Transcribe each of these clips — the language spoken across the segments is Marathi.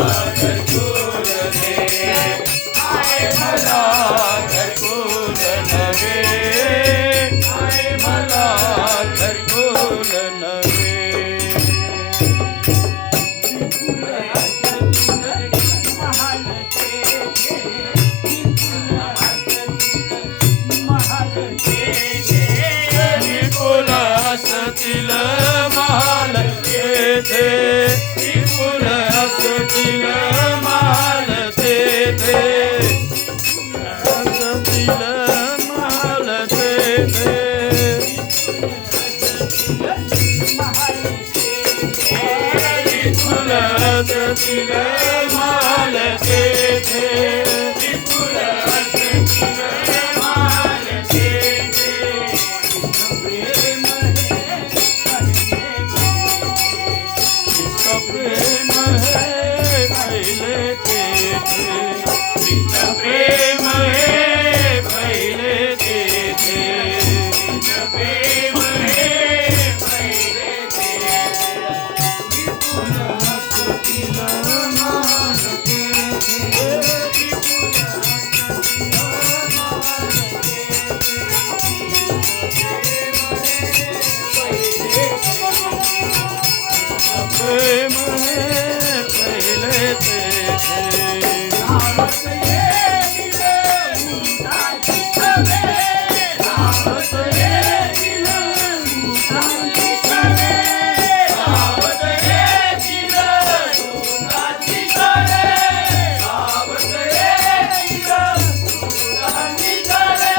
घरकुल दे आहे मला घरकुल नवे आहे मला घरकुल नवे विपुल असतील महाल तेथे विपुल असतील महाल तेथे असतील महाल तेथे विपुल असतील महाल तेथे विपुल असतील महाल तेथे प्रेम है पहले तेथे प्रेम है पहले तेथे प्रेम है पहले तेथे विपुल असतील महाल तेथे विपुल असतील महाल तेथे प्रेम है पहले तेथे धावत येईल उंटाची छवे धावत येईल उंटाची छवे धावत येईल उंटाची छवे धावत येईल उंटाची छवे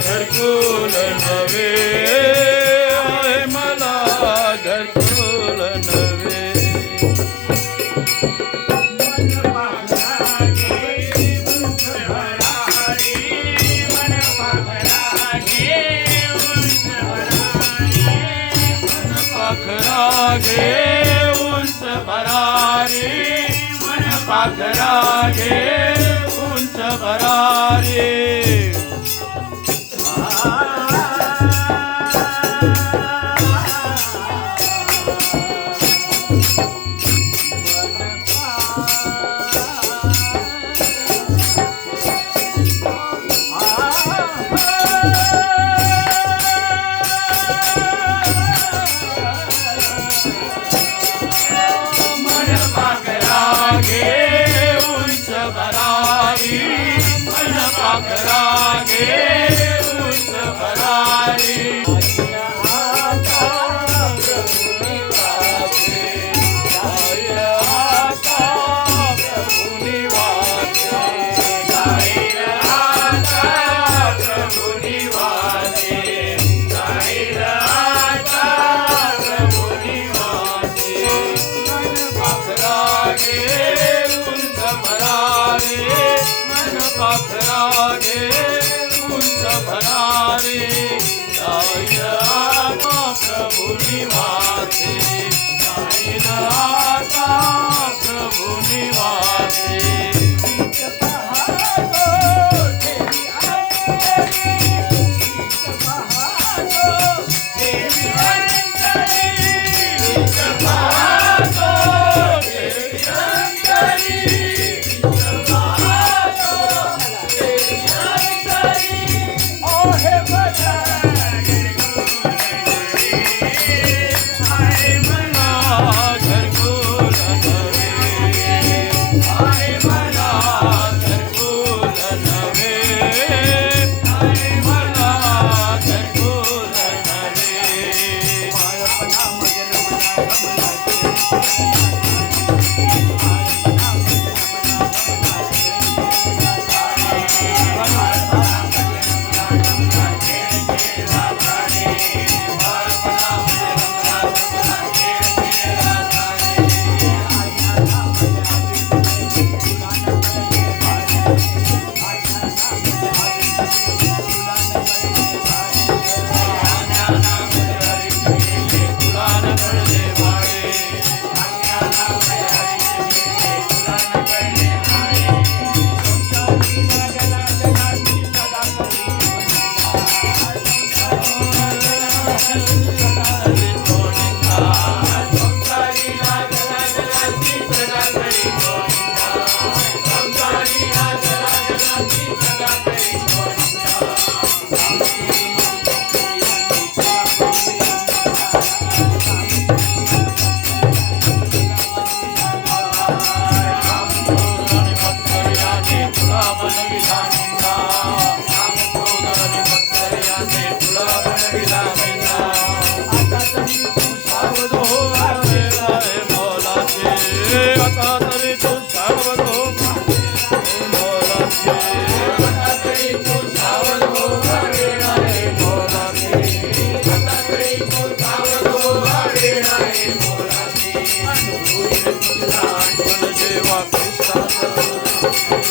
घरकुल नवे आहे मला घरकुल नवे मन पाखरागे उंच भरारी मन पाखरागे उंच भरारी मन पाखरागे उंच भरारी मन पाखरागे उंच भरारी मन पाखरागे उंच भरारी मन पाखरागे उंच भरारी पाखरागे उंच भरारी जाईल आता प्रभु निवासी जाईल आता प्रभु निवासी Oh, heaven. सद्गुरूचे